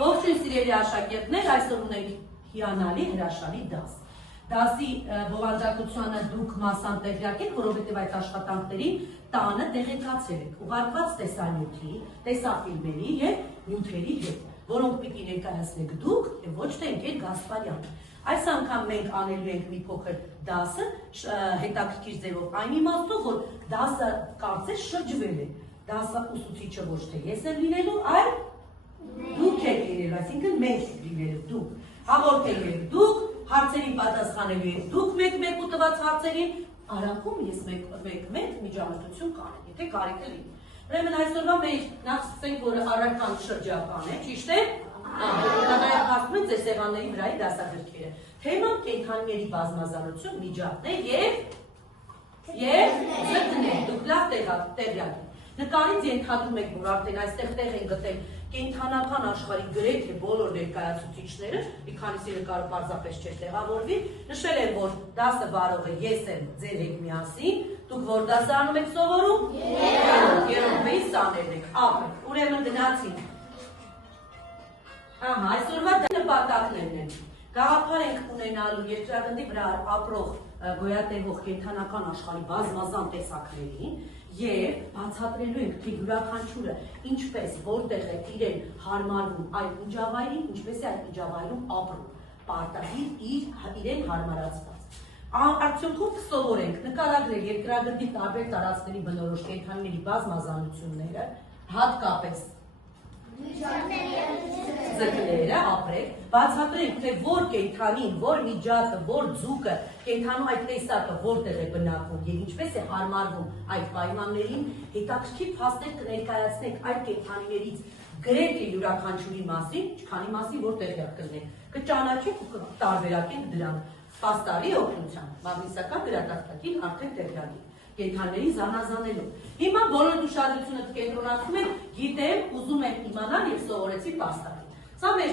Ողջույն սիրելի աշակերտներ, այսօր ունենք հիանալի հրաշալի դաս։ Դասի բովանդակությանը դուք մասնատեղյակ եք, որովհետև այդ աշխատանքներին տանը տեղեկացել եք, ուղարկված տեսանյութի, տեսաֆիլմերի և նյութերի հետ, որոնք պիտի ներկայացնեք դուք և ոչ թե ընկեր Գասպարյան։ Այս անգամ մենք անելու ենք մի փոքր դասը հետաքրքիր ձևով այն իմաստով, որ դասը կարծես շրջվել է։ Դասը ուսուցիչը ոչ թե ես եմ լինելու, այլ դուք եք լինելու, այսինքն մենք լինելու դուք։ Հաղորդելու եք դուք, հարցերին պատասխանելու եք դուք մեկ-մեկ ու տված հարցերին, արանքում ես մեկ-մեկ միջամտություն կանեմ, եթե կարիք է լինի։ Ուրեմն այսօրվա մեր նախ սկսենք, որ առարկան շրջական է, ճիշտ է։ Նաև ասում են ձեր սեղանների վրայի դասագրքերը։ Թեման կենդանիների բազմազանություն, միջատներ և ձկներ, դուք լավ տեղյակ եք։ Նկարից ենթադրում եք, որ արդեն այստեղ տեղ են գտել կենդանական աշխարհի գրեթե բոլոր ներկայացուցիչները, մի քանիսի նկարը պարզապես չէ տեղավորվի, նշել եմ, որ դասը վարողը ես եմ ձեր հետ միասին, դուք որ դասարանում եք սովորում, երրորդ բեի սաներն եք, ապրեք, ուրեմն գնացինք։ Այսօրվա նպատակներն են։ Գաղափար ենք ունենալու երկրագնդի վրա ապրող գոյատևող կենդանական աշխարհի բազմազան տեսակներին և բացատրելու ենք, թե յուրաքանչյուրը ինչպես, որտեղ է իրեն հարմարվում այդ միջավայրին, ինչպես է այդ միջավայրում ապրում, պարտադիր իրեն հարմարացված։ Արդյունքում կսովորենք նկարագրել երկրագնդի տարբեր տարածքների բնորոշ կենդանիների բազմազանությունները, հատկապես ձկները, ապրեք, բացատրենք, թե որ կենդանին, որ միջատը, որ ձուկը, կենդանու այդ տեսակը որտեղ է բնակվում և ինչպես է հարմարվում այդ պայմաններին, հետաքրքիր փաստեր կներկայացնենք այդ կենդանիներից գրեթե յուրաքանչյուրի մասին, քանի մասին որ տեղյակ կլինեք, կճանաչենք ու կտարբերակենք դրանք, պաստարի օգնությամբ, մագնիսական գրատախտակին արդեն տեղյակ եք։ Կենդանիների զանազանելով։ Հիմա բոլոր ուշադրությունը կենտրոնացնում եք, գիտեմ, ուզում եք իմանալ և սովորեցի պաստարին։ Սա մեր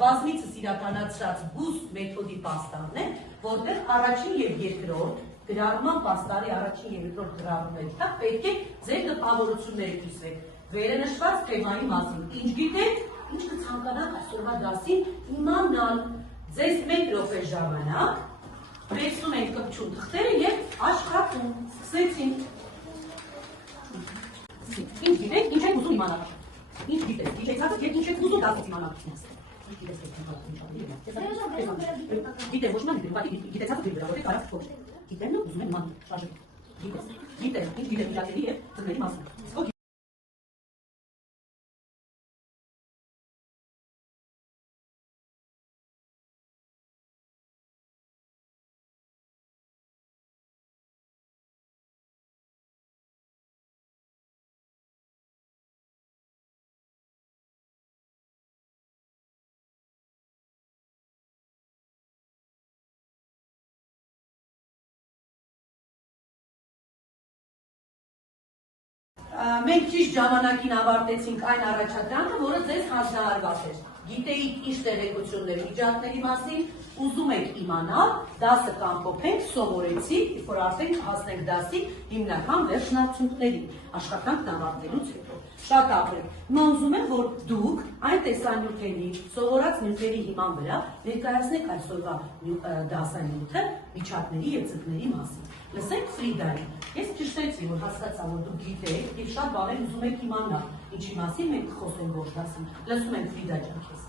բազմիցս իրականացրած բուստ մեթոդի պաստարն է, որտեղ առաջին և երկրորդ գրառման պաստարի առաջին և երկրորդ գրառումների տակ պետք է ձեր տպավորությունները կիսվեք։ Վերը նշված թեմայի մասին։ Ինչ գիտեք, ինչ կցանկանաք այսօրվա դասին իմանալ։ Ձեզ 1 րոպե ժամանակ վերցնում ենք կպչուն թղթերը և աշխատում, սկսեցինք։ Ինչ գիտեք, ինչ եք ուզում իմանալ։ Ինչ գիտեք, գիտեցածը և ինչ եք ուզում դասից իմանալ։ Ինչ գիտեք, ոչ մանք գիտեցածը դիր վրա, որտեղ կարած ոչ։ Գիտեմ ու ուզում եմ իմանալ, շարժեք։ Գիտեմ, ինչ գիտեմ միջատների և ձկների մասին։ Մենք ճիշտ ժամանակին ավարտեցինք այն առաջադրանքը, որը ձեզ հանձնարարված էր։ Գիտեիք ինչ տեղեկություններ միջատների մասին, ուզում եք իմանալ, դասը կամփոփենք, սովորեցիք, երբ որ արդեն հասնենք դասի հիմնական վերջնարդյունքներին, աշխատանքն ավարտելուց հետո։ Շատ ապրեք։ Հիմա ուզում եմ, որ դուք այն տեսանյութերի, սովորած նյութերի հիման վրա ներկայացնեք այսօրվա դասանյութը միջատների և ձկների մասին։ Լսենք Ֆրիդային։ Ես ճշտեցի, որ հասկացա, որ դուք գիտեք և շատ բաներ ուզում եք իմանալ, ինչի մասին մենք խոսենք ոչ դասին։ Լսում ենք Ֆրիդա ջան քեզ։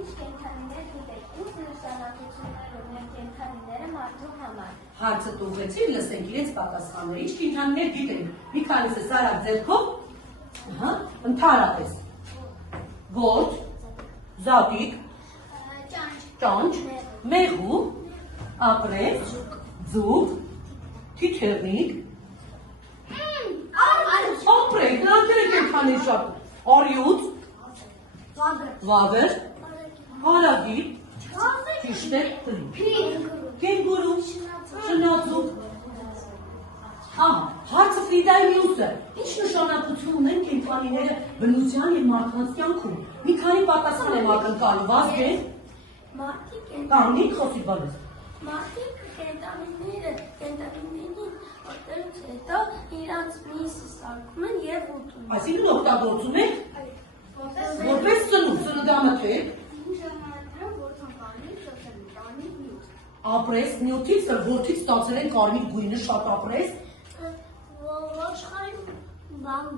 Ինչ կենդանիներ գիտեք, ինչ նշանակություններ ունեն կենդանիները մարդու համար։ Հարցը տուղեցի, լսենք իրենց պատասխանները։ Ինչ կենդանիներ գիտենք։ Մի քանիսը սարակ ձեռքով, ընդհանրապես։ Ոտք, զատիկ, ճանճ, մեղու, ապրես, ձուկ, թիթեռնիկ, ապրեք, նրանք են կենդանիներ շատ, առյուծ, վագր, հարագիր, ճիշտ է, կենգուրու, շնաձուկ։ Հարցը Ֆրիդայի մյուսը, ինչ նշանակություն ունեն կենդանիները բնության և մարդկանց կյանքում։ Մի քանի պատասխան եմ ակնկալում, Վազգեն։ Կանգնիկ, խոսի բանես։ Մարդիկ կենդանիներին օգտելուց հետո իրանց միսը սարքում են և ուտում։ Այսինքն օգտագործում են որպես սնունդ, Տրամաթեք։ Նշանակները որդանքանի սոցիալի նյութ։ Ապրես նյութից որդից ստացել են կարմիր գույնը շատ ապրես։ Ոչխարի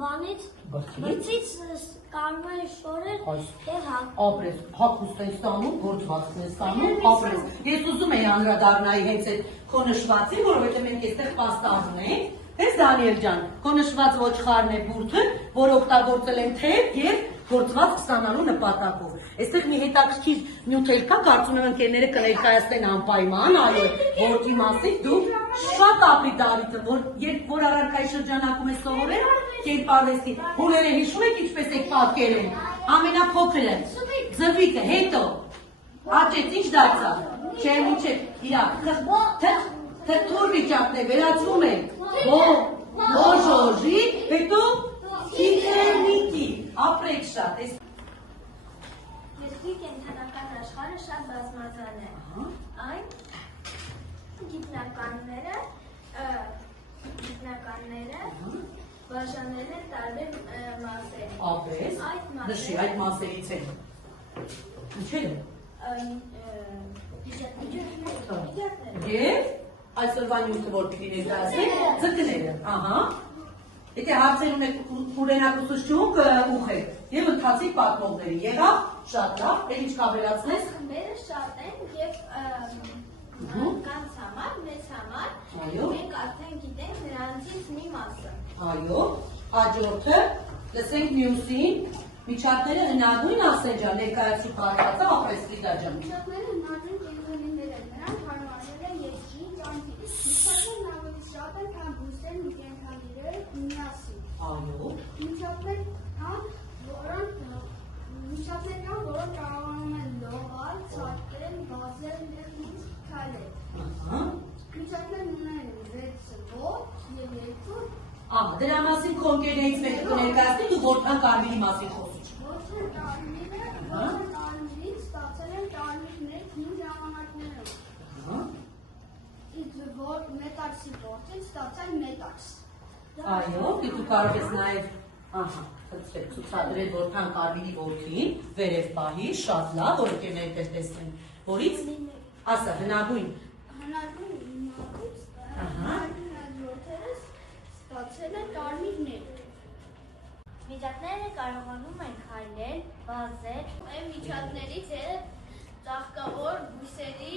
բանից Բրծից կարմիր շորեր եւ ապրես հագուստ են ստանում, գործվածքն են ստանում, ապրես։ Ես ուզում եի անդրադառնայի հենց այդ քո նշվածին, որովհետեւ մենք այստեղ պաստառն ենք։ Հենց Դանիել ջան, քո նշված ոչխարն է բուրդը, որ օգտագործել են թեփ եւ գործվածք ստանալու նպատակով։ Այստեղ մի հետաքրքիր նյութ էլ կա, կարծում եմ ընկերները կներկայացնեն անպայման, այո, որի մասին դուք շատ ապրի Դավիթը, որ առարկայի շրջանակում է սովորել կերպարվեստի, հուլերը հիշում եք ինչպես եք պատկերել, ամենափոքրը, ձվիկը, հետո, աճեց, ինչ դարձավ, չէ, մինչև իրա, թրթուր վիճակն է, վերածվում է, բոժոժի, հետո քիթերնիկի, ապրեք շատ, Երկրի կենդանական աշխարհը շատ բազմազան է։ Այն գիտնականները բաժանել են տարբեր մասերի։ Ապրես, նշի այդ մասերից են։ Ինչեր են։ Եվ այսօրվա նյութը որ պիտի ներկայացնենք, ձկները, ահա։ Եթե հարցեր ունեք ուրենակուսություն կուխեք եւ ընթացիկ պատմողների եղավ շատ լավ, էլ ինչ կավելացնես։ Խմբերը շատ են եւ կանց համար, մեծ համար մենք արդեն գիտենք նրանցից մի մասը։ Այո, հաջորդը լսենք մյուսին, միջատները հնագույն ասեն ջան, ներկայացի պատվածը ապրես Լիդա ջան։ Միջատները հնագույն կենդանիներ են, նրանք հարմարվել են երկրի ճանապարհին։ Միջատներն ավելի շատ են, քան բույսերն ու կենդանիները միասին։ Այո։ Միջատներ կան, որոնք կարողանում են լողալ, ցատկել, վազել և քայլել։ Միջատներն ունեն 6 ոտք և 2 Ահա, դրա մասին քո ընկերներից մեկը կներկայացնի, դու որքան կարմիրի մասին խոսում։ Որդան կարմիրից ստացել են կարմիրներ հին ժամանակներում։ Իսկ մետաքսի որդից ստացել մետաքս։ Այո, դու կարող ես նաև, ահա, ցուցադրել որքան կարմիրի որդին, վերև պահի, շատ լավ, որ ընկերները տեսնեն։ Որից, ասա, հնագույն։ Հնագույն ստացել են կարմիրներ։ Միջատները կարողանում են քայլել, վազել, այն միջատներից է ծաղկավոր բույսերի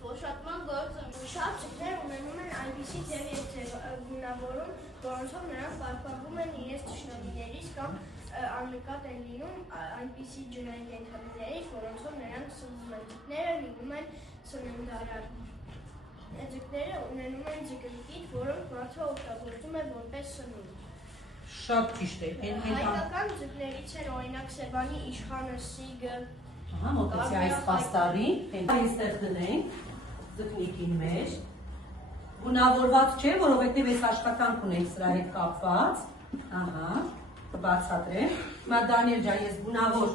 փոշատման գործը։ Շատ ձկներ ունենում են այնպիսի ձև և գունավորում, որոնցով նրանք պաշտպանվում են իրենց թշնամիներից կամ աննկատ են լինում այնպիսի ջրային կենդանիներից, որոնցով նրանք սնվում են։ Ձկները լինում են սննդարար։ Ձկները ունենում են ձկնկիթ, որոնք մարդը օգտագործում է որպես սնունդ։ Շատ ճիշտ է։ Հայկական ձկներից էր օրինակ Սևանի իշխանը Սիգը։ Ահա, մոտեցի այս պաստառին, այստեղ դնենք ձկնիկին մեջ։ Գունավորված չէ, որովհետև այս աշխատանք ունենք սրա հետ կապված։ Ահա, կբացատրեմ։ Հիմա Դանիել ջան, ես գունավոր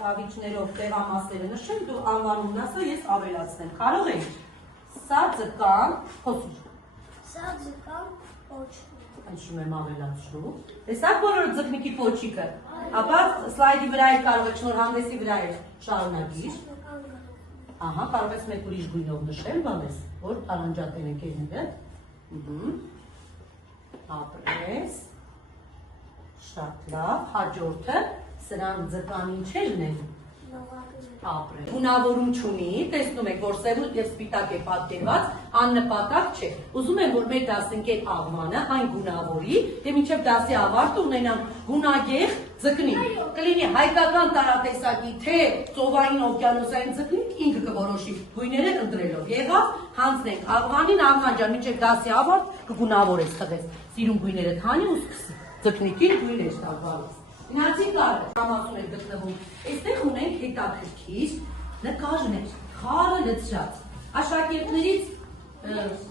տավիճներով տեղամասերը նշեմ, դու անվանումն ասա, ես ավելացնեմ։ Կարող եք։ Սա ձկան, խոսում։ Սա ձկան պոչ։ Հիշում եմ ավելացրու։ Տեսա՞ք բոլորը ձկնիկի պոչիկը։ Ապա սլայդի վրա կարող եք շնորհանդեսի վրա շարունակիր։ Ահա, կարող ես մեկ ուրիշ գույնով նշել, բանես, որ տարանջատեն ընկերները։ Ապրես։ Շատ լավ, հաջորդը սրանք ձկան ինչերն են։ Ապրել։ Գունավորում չունի, տեսնում եք, որ սև և սպիտակ է պատկերված, աննպատակ չէ։ Ուզում եմ, որ մեր դասընկեր Աղմանը այն գունավորի և մինչև դասի ավարտը ունենան գունագեղ ձկնիկ։ Կլինի հայկական տարատեսակի, թե ծովային օվկիանոսային ձկնիկ, ինքը կորոշի գույները ընտրելով։ Եղավ, հանձնենք Աղվանին, Աղվան ջան, մինչև դասի ավարտ կգունավորես տղես։ Սիրուն գույները թանի ու սկսի։ Ձկնիկին գույներ տալվալիս։ Գնացին կարը, ժամացուն եք գտնվում, այստեղ ունենք հետաքրքիր նկարներ, խառը լծրած, աշակերտներից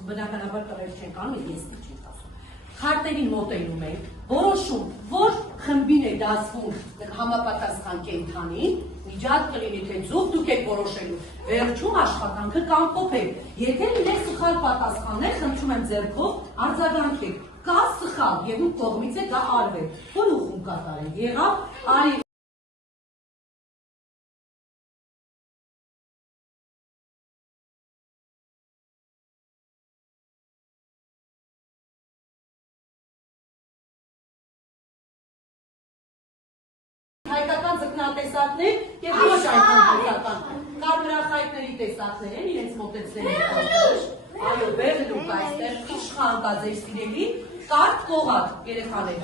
բնականաբար տղեր չենք անում, ես չենք ասում, քարտերին մոտենում ենք, որոշում, որ խմբին է դասվում համապատասխան կենդանին, միջատ կլինի թե ձուկ դուք եք որոշելու, վերջում աշխատանքը կամփոփեք, եթե լինեք սխալ պատասխաններ, խնդրում եմ ձեռքով արձագանքեք, կա սխալ եւ ու կողմից է դա արվել, որ ուխում կատարել, եղավ, արի ձկնատեսակներ եւ ոչ այնքան հայկական կարմրախայտների տեսակներ են իրենց մոտեցնելու համար։ Այո, վերլուկ այստեղ իշխան կա ձեր սիրելի կարճ կողակ երեխաներ։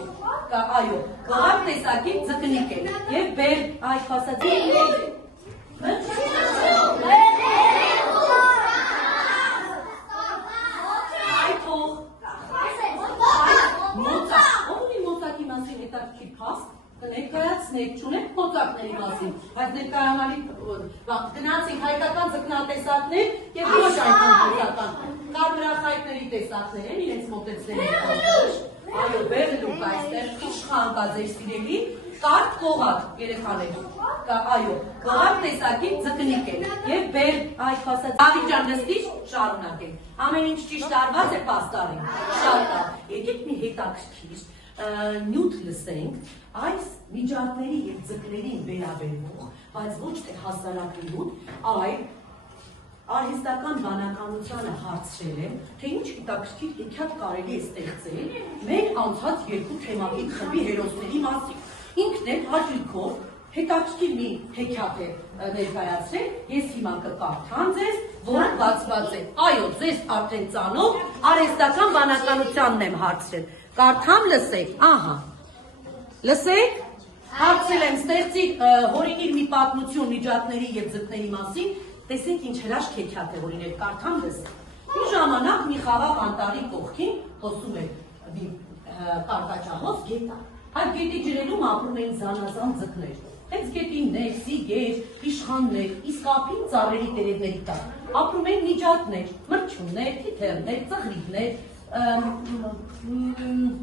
Այո, կողակ տեսակի ձկնիկ է եւ բեր այդ փաստացի Ներկայացնեք, չունեք փոթակների մասին, բայց ներկայանալի գնացինք հայկական ձկնատեսակներ եւ ոչ այնքան հայկական կարմրախայտների տեսակներ են իրենց մոտեցնելու համար։ Այո, վերլուկ այստեղ իշխան կա ձեր սիրելի կարճ կողակ երեխաներ։ Այո, կողակ տեսակի ձկնիկ է եւ բեր այդ փաստացի Դավիթ նստիր շարունակենք։ Ամեն ինչ ճիշտ արված է պաստարին։ Շատ լավ։ Եկեք մի հետաքրքիր նյութ լսենք այս միջատների եւ ձկներին վերաբերող, բայց ոչ թե հասարակ նյութ, այլ արհեստական բանականությանը հարցրել եմ, թե ինչ հետաքրքիր հեքիաթ կարելի է ստեղծել մեր անցած երկու թեմատիկ խմբի հերոսների մասին։ Ինքն էլ հաճույքով հետաքրքիր մի հեքիաթ է ներկայացրել, ես հիմա կկարդամ ձեզ, որը բացված է։ Այո, ձեզ արդեն ծանոթ արհեստական բանականությանն եմ հարցրել։ Կարդամ լսեք, ահա, լսեք, հարցել եմ ստեղծի հորինիր մի պատմություն միջատների և ձկների մասին, տեսենք ինչ հրաշք հեքիաթ է հորինել, կարդամ լսեք։ Մի ժամանակ մի խավակ անտառի կողքին հոսում էր մի կարկաճահոս գետա, այդ գետի ջրերում ապրում էին զանազան ձկներ, հենց գետիններ, սիգեր, իշխաններ, իսկ ափին ծառերի տերևների տակ, ապրում էին միջատներ, մրջյուններ, թիթեռներ, ծղրիդներ,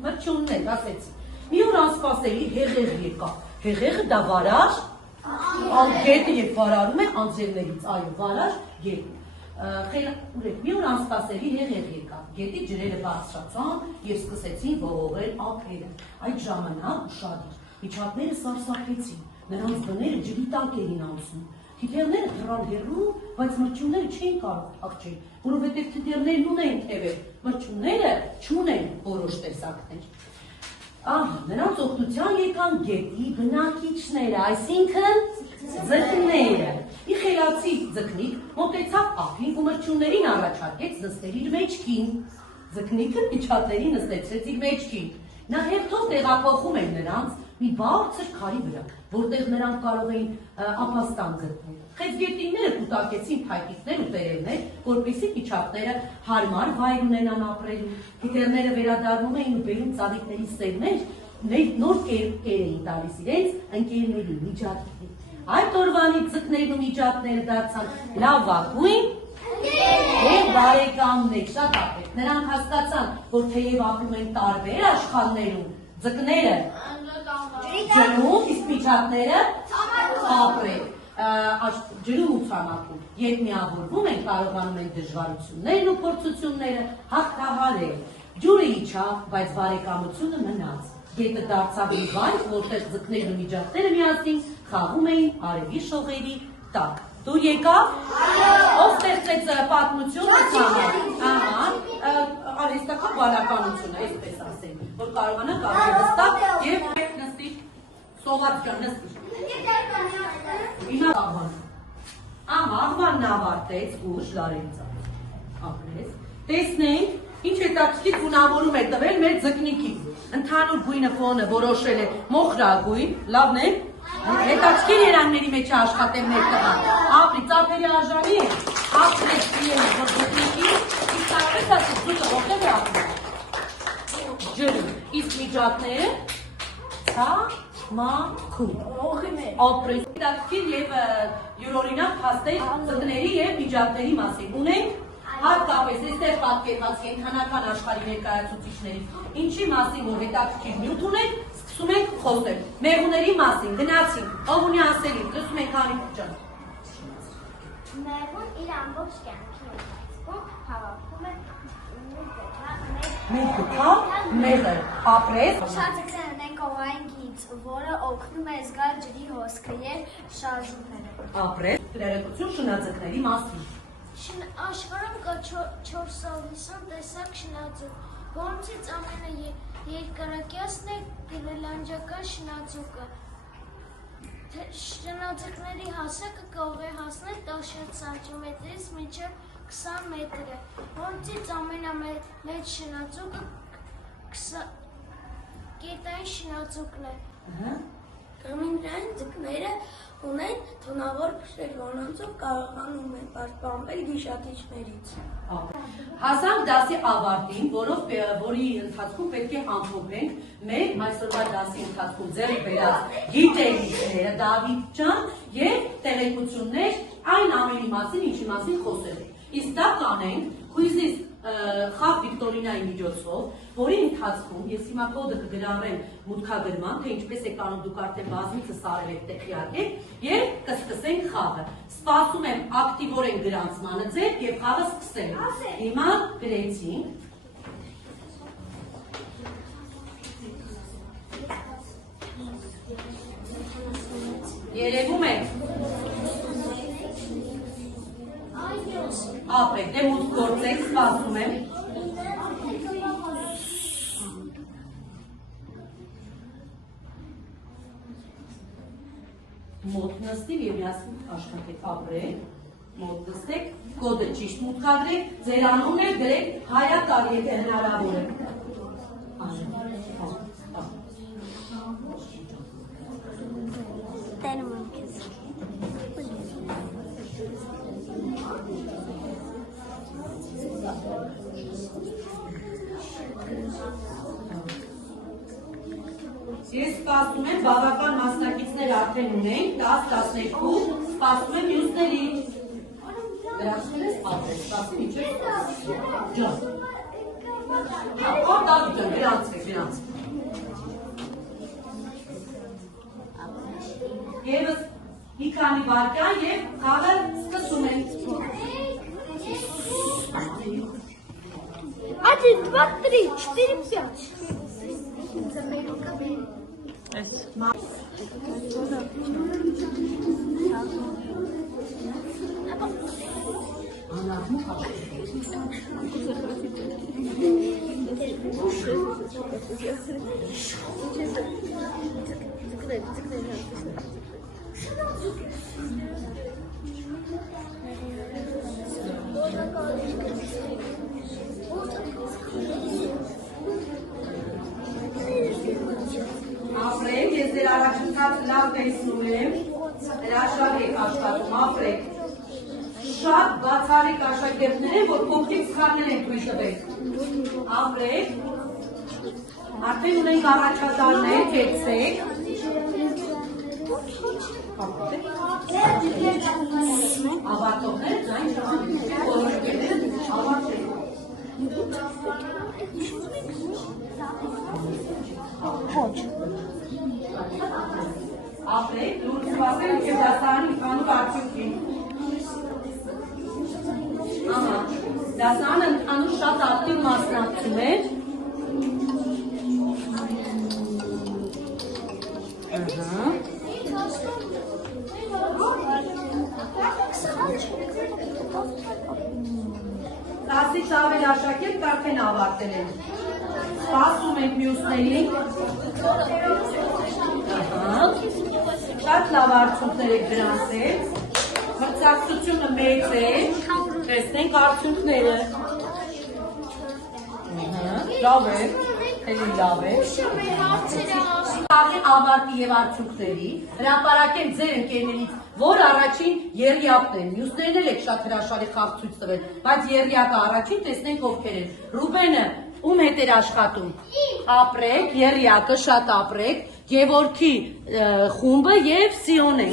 մրջյուններ, ասեցի։ Մի օր անսպասելի հեղեղ եկա, հեղեղը դա վարար, գետը երբ վարարում է անձրևներից, այո, վարար գետը։ Մի օր անսպասելի հեղեղ եկա, գետի ջրերը բարձրացան և սկսեցին ողողել ափերը, այդ ժամանակ ուշադիր, միջատները սարսափեցին, նրանց բները ջրի տակ էին անցնում, թիթեռները թռան հեռու, բայց մրջյունները չէին կարող փախչել, որովհետև թիթեռներն ունեն թևեր, մրջյունները չունեն որոշ տեսակներ։ Նրանց օգնության եկան գետի բնակիչները, այսինքն ձկները։ Մի խելացի ձկնիկ մոտեցավ ափին ու մրջյուններին առաջարկեց նստել իր մեջքին։ Ձկնիկը միջատներին նստեցրեց իր մեջքին։ Նա հերթով տեղափոխում էր նրանց մի բարձր քարի վրա, որտեղ նրանք կարող էին ապաստան գտնել։ Խեցգետինները կուտակեցին փայտիկներ ու տերևներ, որպեսզի միջատները հարմար վայր ունենան ապրելու։ Թիթեռները վերադառնում էին ու բերում ծաղիկների սերներ, նոր կեր էին տալիս իրենց ընկերների, միջատներին։ Այդ օրվանից ձկներն ու միջատները դարձան լավագույն եւ բարեկամներ, շատ ապետ։ Նրանք հասկացան, որ թեև ապրում են տարբեր աշխարհներում, ձկները ջրում, իսկ միջատները ապրել։ Ջրում ու ցամաքում, երբ միավորվում են, կարողանում են դժվարություններն ու փորձությունները հաղթահարել։ Ջուրը իջավ, բայց բարեկամությունը մնաց։ Գետը դարձավ մի վայր, որտեղ ձկներն ու միջատները միասին խաղում էին արևի շողերի տակ։ Դուր եկավ։ Ով ստեղծեց պատմությունը ցաներ։ Արհեստական բանականությունը, այսպես ասեմ, որ կարողանանք ավելի հստակ եւ նստի սոված ջան նստի։ Հիմա աղվանն ավարտեց, ուշ լարերից ապրեց, տեսնենք, ինչ հետաքրքիր գունավորում է տվել մեր ձկնիկին, ընդհանուր գույնը ֆոնը որոշել է մոխրագույն, լավն է, հետաքրքիր երանգների մեջ աշխատել մեր տղան, ապրի, ծափերի արժանի է, ապրեց իրեն, որ ձկնիկին, իսկ ապրեց ասեց, ձուկը ողտև է ապրել, ջրում, իսկ միջատները, մաքու ապրես հետաքրքիր եւ յուրօրինակ փաստեր ձկների եւ միջատների մասին ունենք հատկապես այստեղ պատկերված կենդանական աշխարհի ներկայացուցիչների ինչի մասին որ հետաքրքիր նյութ ունենք սկսում ենք խոսել մեղուների մասին գնացինք ով ունի ասելիք լսում եք Արիք ջան մեղուն իր ամբողջ կյանքի ընթացքում հավաքում է մեղը ապրես շատ ձկներ ունեն կողային գիծ, որը օգնում է զգալ ջրի հոսքը եւ շարժումները։ Ապրես լրագրություն շնաձկների մասին։ Աշխարհում կա 450 տեսակ շնաձուկ, որոնցից ամենաերկարակյացն է գրելանջական շնաձուկը։ Շնաձկների հասակը կարող է հասնել 17 սանտիմետրից մինչև 20 մետր է, որոնցից ամենամեծ շնաձուկը կետային շնաձուկն է։ Կարմիրային ձկները ունեն թունավոր փշեր, որոնցով կարողանում են պաշտպանվել գիշատիչներից։ Հասանք դասի ավարտին, որի ընթացքում պետք է ամփոփենք մեր այսօրվա դասի ընթացքում ձեռք բերած գիտելիքները, Դավիթ ջան, եւ տեղեկություններ այն ամենի մասին, ինչի մասին խոսել ենք։ Իսկ դա կանենք քույզից խաղ վիկտորինայի միջոցով, որի ընթացքում ես հիմա կոդը կգրավեմ մուտքագրման, թե ինչպես եք անում դուք արդեն բազմիցս արել եք տեղյակ եւ կսկսենք խաղը։ Սպասում եմ ակտիվորեն գրանցմանը ձեր եւ խաղը սկսենք։ Հիմա գրեցինք։ Երևում եք։ Ապեք, դե մուտք գործեք, սպասում եմ։ Մոտ նստիր և միասին աշխատեք, ապրեք, մոտ նստեք, կոդը ճիշտ մուտքագրեք, ձեր անունն է գրեք հայատար, եթե հնարավոր է։ Տենում եմ քեզ։ Ես սպասում եմ, բավական մասնակիցներ արդեն ունենք, 10-12, սպասում եմ մյուսների։ Դրանցել ես ապրեք, սպասում ինչ է։ Ջան։ Ո՞ր Դավիթ ջան, գրանցեք։ Եվս մի քանի վայրկյան և խաղը սկսում ենք։ 1, 2, 3, 4, 5. Ապրեք, ես դեր առաջընթաց լավ տեսնում եմ, հրաշալի եք աշխատում, ապրեք։ Շատ բացառիկ աշակերտներ են, որ փոքրիկ սխալներ են թույլ տվել։ Ապրեք, արդեն ունենք առաջատարներ, կեցեք։ Ավարտողները ձայն ժամանակ, որոշկերները ավարտեք։ Ապրեք, դուր սպասենք և դասարանի ընդհանուր արդյունքին։ Դասարանը ընդհանուր շատ ակտիվ մասնակցում է։ Տասից ավել աշակերտ արդեն ավարտել են։ Սպասում ենք մյուսներին։ Շատ լավ արդյունքներ եք գրանցել։ Մրցակցությունը մեծ է։ Տեսնենք արդյունքները։ Լավ է, էլի լավ է։ Խաղի ավարտի և արդյունքների հրապարակեմ ձեր ընկերներից, որ առաջին եռյակն են, մյուսներն էլ եք շատ հրաշալի խաղ ցույց տվել, բայց եռյակը առաջին տեսնենք ովքեր են։ Ռուբենը ում հետ էր աշխատում։ Ապրեք, եռյակը շատ ապրեք, Գևորգի խումբը և Սիոնեն։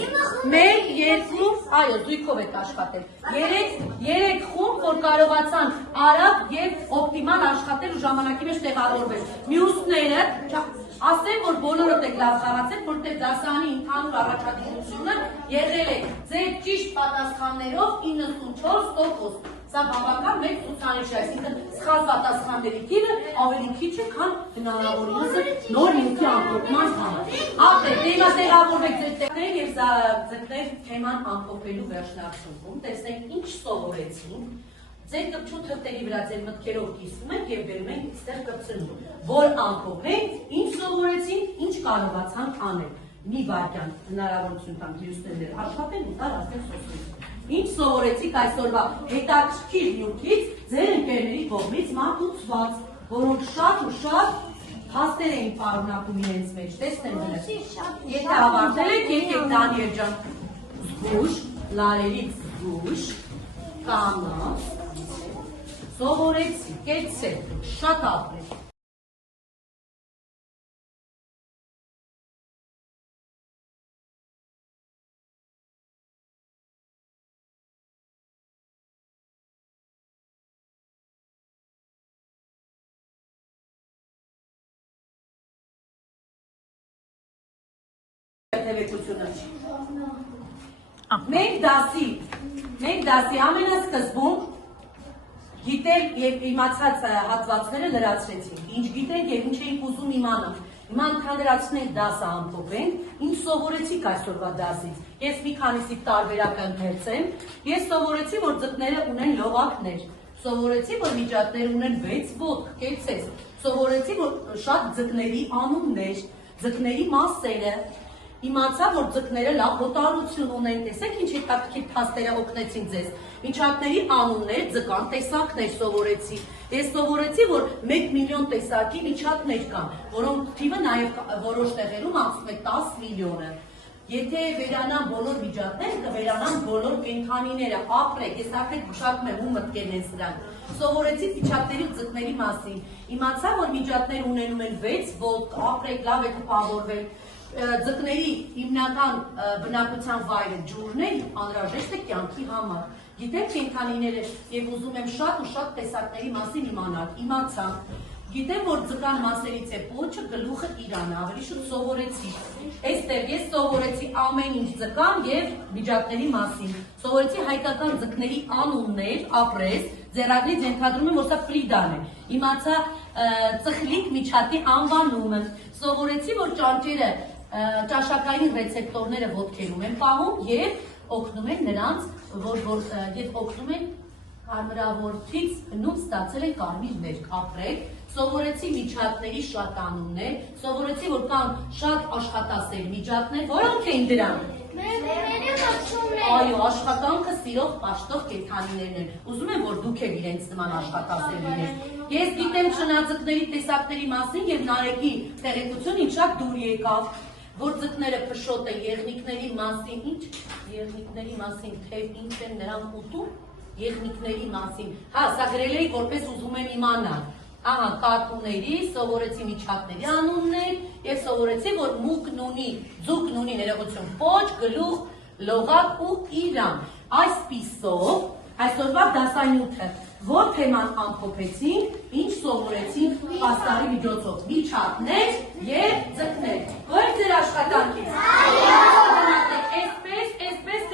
1, 2, այո, զույգով եք աշխատել։ 3 խումբ, որ կարողացան արագ և օպտիմալ աշխատել ու ժամանակի մեջ տեղավորվել։ Մյուսները, ասեմ, որ բոլորդ եք լավ խաղացել, որտեղ դասարանի ընդհանուր առաջադիմությունը եղել է ձեր ճիշտ պատասխաններով 94%։ Սա բավական մեծ ցուցանիշ է, այսինքն սխալ պատասխանների թիվը ավելի քիչ է, քան հնարավորինս նոր հիմքի ամփոփման համար։ Ապրեք, հիմա տեղավորվեք ձեր տեղեր և ձգներ թեման ամփոփելու վերջնարդյունքում, տեսնենք ինչ սովորեցինք, ձեր կպչուն թղթերի վրա ձեր մտքերով կիսվում եք և բերում եք ստեղ կպցնում, որ ամփոփենք, ինչ սովորեցինք, ինչ կարողացանք անել։ մի վարքյան հնարավորություն տանք լույսները աշխատեն ու տար արդեն սոսկրին։ Ինչ սովորեցիք այսօրվա հետաքրքիր նյութից ձեր ընկերների կողմից մատուցված, որոնք շատ ու շատ փաստեր էին պարունակում իրենց մեջ, տեսնեմ դրը։ Եթե հավատել եք, եկեք Դանիել ջան, զգուշ, լարերից զգուշ, կամը, սովորեցիք, կեցեք, շատ ապրեք։ Մենք դասի ամենասկզբում գիտել և իմացած հատվածները լրացրեցինք, ինչ գիտենք և ինչ էինք ուզում իմանալ։ Հիմա ընդհանրացնենք դասը ամփոփենք, ինչ սովորեցիք այսօրվա դասից։ Ես մի քանիսի տարբերակ ընթերցեմ, ես սովորեցի, որ ձկները ունեն լողակներ, սովորեցի, որ միջատները ունեն 6 ոտք, կեցես, սովորեցի, որ շատ ձկների անուններ, ձկների մասերը, իմացա, որ ձկները լավ հոտառություն ունեն, տեսեք ինչ հետաքրքիր փաստերը օգնեցին ձեզ։ Միջատների անուններ, ձկան տեսակներ սովորեցի։ Ես սովորեցի, որ 1 միլիոն տեսակի միջատներ կան, որոնք թիվը նաև որոշ տեղերում անցնում է 10 միլիոնը։ Եթե վերանան բոլոր միջատները, կվերանան բոլոր կենդանիները, ապրեք, ես արդեն գուշակում եմ ու մտքերն են սրանք։ Սովորեցի միջատների ձկների մասին։ Իմացա, որ միջատներ ունենում են 6 ոտք, ապրեք, լավ է տպավորվել։ Ձկների հիմնական բնակության վայրը ջուրն է, անհրաժեշտ է կյանքի համար։ Գիտեմ կենդանիները և ուզում եմ շատ ու շատ տեսակների մասին իմանալ, իմացա։ Գիտեմ, որ ձկան մասերից է պոչը, գլուխը, իրանը, ավելի շուտ սովորեցի։ Այստեղ ես սովորեցի ամեն ինչ ձկան և միջատների մասին։ Սովորեցի հայկական ձկների անուններ, ապրես, ձեռագրից ենթադրում եմ, որ սա Ֆրիդան է։ Իմացա ծխլիկ միջատի անվանումը։ Սովորեցի, որ ճանճերը ճաշակային ռեցեպտորները ոտքերում են պահում և օգնում են նրանց, որ օգնում են կարմրավորթից հնում ստացել են կարմիր ներք, ապրեք, սովորեցի միջատների շատ անուններ, սովորեցի, որ կան շատ աշխատասեր միջատներ, որոնք էին դրանք։ Այո, աշխատանքը սիրող պաշտող կենդանիներն են, ուզում եմ, որ դուք եք իրենց նման աշխատասեր լինեք։ Ես գիտեմ շնաձկների տեսակների մասին և Նարեկի տեղեկություն ինձ շատ դուր եկավ, որ ձկները փշոտ են, եղնիկների մասին, ինչ? Եղնիկների մասին, թե ինչ են նրանք ուտում, եղնիկների մասին, հա, սա գրել էի, որպես ուզում եմ իմանալ, ահա, կատուների, սովորեցի միջատների անուններ և սովորեցի, որ մուկն ունի, ձուկն ունի ներողություն, պոչ, գլուխ, լողակ ու իրան, այսպիսով, այսօրվա դասանյութը, որ թեման ամփոփեցինք, ինչ սովորեցինք պաստառի միջոցով, միջատներ և ձկներ, որ ձեր աշխատանքից, այսպես